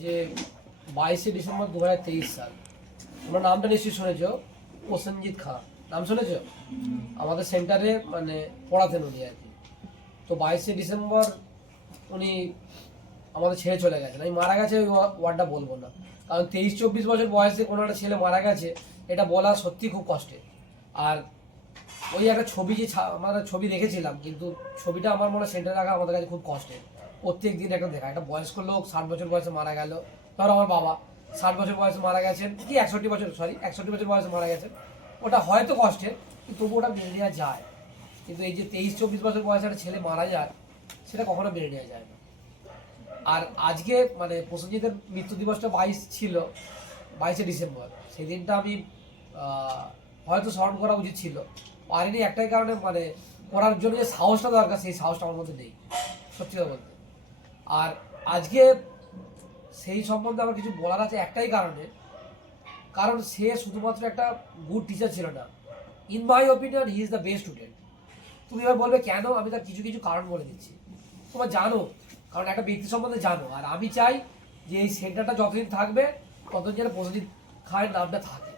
যে 22শে ডিসেম্বর 2023 সাল, তোমরা নামটা নিশ্চয়ই শুনেছো, প্রসেনজিৎ খাঁ নাম শুনেছো? আমাদের সেন্টারে মানে পড়াতেন উনি আর কি। তো 22শে ডিসেম্বর উনি আমাদের ছেড়ে চলে গেছেন। আমি মারা গেছে ওই ওয়ার্ডটা বলবো না, কারণ 23-24 বছর বয়সে কোনো একটা ছেলে মারা গেছে এটা বলা সত্যি খুব কষ্টের। আর ওই একটা ছবি যে আমরা ছবি দেখেছিলাম, কিন্তু ছবিটা আমার মনে হয় সেন্টারে রাখা আমাদের কাছে খুব কষ্টের। প্রত্যেক দিন একটা দেখা, একটা বয়স্ক লোক 60 বছর বয়সে মারা গেল। ধরো আমার বাবা 60 বছর বয়সে মারা গেছেন, কি 61 বছর, সরি 61 বছর বয়সে মারা গেছেন। ওটা হয়তো কষ্টের, কিন্তু তবু ওটা মেনে নেওয়া যায়। কিন্তু এই যে 23-24 বছর বয়সে একটা ছেলে মারা যায়, সেটা কখনো মেনে নেওয়া যায় না। আর আজকে মানে প্রসেনজিতের মৃত্যু দিবসটা 22 ছিল, 22শে ডিসেম্বর। সেই দিনটা আমি হয়তো স্মরণ করা উচিত ছিল, পারিনি একটাই কারণে, মানে করার জন্য যে সাহসটা দরকার সেই সাহসটা আমার মধ্যে নেই, সত্যি কথা বলতে। আর আজকে সেই সম্বন্ধে আমার কিছু বলার আছে একটাই কারণে, কারণ সে শুধুমাত্র একটা গুড টিচার ছিল না, in my opinion he is the best student. তুমি এবার বলবে কেন, আমি তার কিছু কিছু কারণ বলে দিচ্ছি। তোমার জানো, কারণ একটা ব্যক্তি সম্বন্ধে জানো। আর আমি চাই যে এই সেন্টারটা যতদিন থাকবে ততদিন যেন প্রসেনজিৎ খাঁয়ের নামটা থাকে।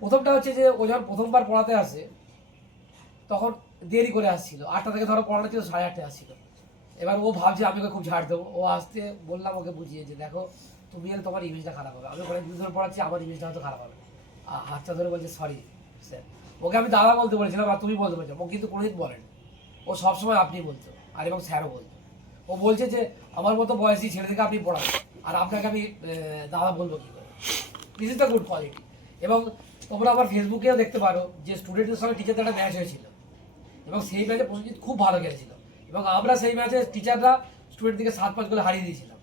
প্রথমটা হচ্ছে যে ও যখন প্রথমবার পড়াতে আসে তখন দেরি করে আসছিল, 8টা থেকে ধরো পড়ানো ছিল, 8:30 আসছিল। এবার ও ভাবছে আমি ওকে খুব ঝাড় দেবো। ও আসতে বললাম ওকে বুঝিয়ে যে দেখো তুমি এলে তোমার ইমেজটা খারাপ হবে, আমি অনেক দিন ধরে পড়াচ্ছি, আমার ইমেজটা হয়তো খারাপ হবে। হাতটা ধরে বলছে সরি স্যার। ওকে আমি দাদা বলতে বলেছিলাম আর তুমি বলতে বলছো, ও কিন্তু কোনোদিন বলেনি। ও সবসময় আপনি বলতো, আর এবং স্যারও বলতো। ও বলছে যে আমার মতো বয়সী ছেলেদেরকে আপনি পড়াবেন, আর আপনাকে আমি দাদা বলবো কী করে। This is the good quality. এবং তোমরা আমার ফেসবুকেও দেখতে পারো যে স্টুডেন্টদের সঙ্গে টিচারদের একটা ম্যাচ হয়েছিল, এবং সেই ম্যাচে প্রসেনজিৎ খুব ভালো খেলেছিল। এবং আমরা সেই ম্যাচে টিচাররা স্টুডেন্টদেরকে 7-5 গোলে হারিয়ে দিয়েছিলাম।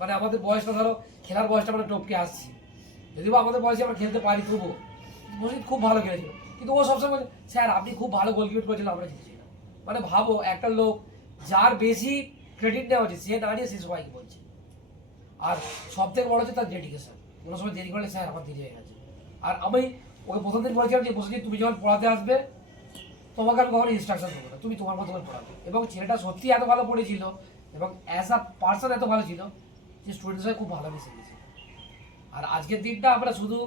মানে আমাদের বয়সটা ধরো, খেলার বয়সটা আমরা টপকে আসছি, যদিও আমাদের বয়সে আমরা খেলতে পারি, তবুও প্রসেনজিৎ খুব ভালো খেলেছিল। কিন্তু ও সবসময় বলছে স্যার আপনি খুব ভালো গোলকিপার করেছিলেন, আমরা জিতেছিলাম। মানে ভাবো, একটা লোক যার বেশি ক্রেডিট নেওয়া হচ্ছে সে না নিয়ে সে সবাইকে বলছে। আর সব থেকে বড় হচ্ছে তার ডেডিকেশন। কোনো সময় দেরি করলে স্যার আমার দেরি হয়ে গেছে। আর আমি ওকে প্রথম দিন বলেছিলাম যে প্রসেনজিৎ তুমি যখন পড়াতে আসবে তোমাকে আমি কখনো ইনস্ট্রাকশন দেবো না, তুমি তোমার মতো করে পড়াবে। এবং ছেলেটা সত্যি এত ভালো পড়েছিল এবং অ্যাজ আ পার্সন এত ভালো ছিল যে স্টুডেন্টের সাথে খুব ভালো মিশে গেছে। আর আজকের দিনটা আমরা শুধু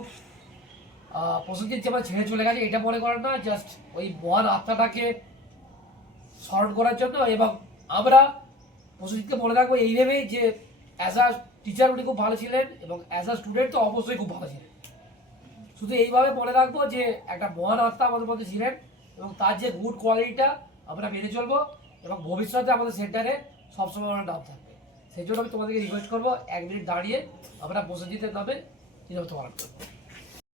প্রসেনজিৎ যে ছেড়ে চলে গেছে এটা মনে করেন না, জাস্ট ওই মহান আত্মাটাকে স্মরণ করার জন্য। এবং আমরা প্রসেনজিৎকে মনে রাখবো এই ভেবেই যে অ্যাজ আ টিচার উনি খুব ভালো ছিলেন, এবং অ্যাজ আ স্টুডেন্ট তো অবশ্যই খুব ভালো ছিলেন। শুধু এইভাবে মনে রাখবো যে একটা মহান আত্মা আমাদের মধ্যে ছিলেন, এবং তার যে গুড কোয়ালিটিটা আমরা মেনে চলবো, এবং ভবিষ্যতে আমাদের সেন্টারে সবসময় আমরা নাম থাকবে। সেই জন্য আমি তোমাদেরকে রিকোয়েস্ট করবো 1 মিনিট দাঁড়িয়ে আমরা প্রসেনজিতের নামে নিরবতা পালন করবো।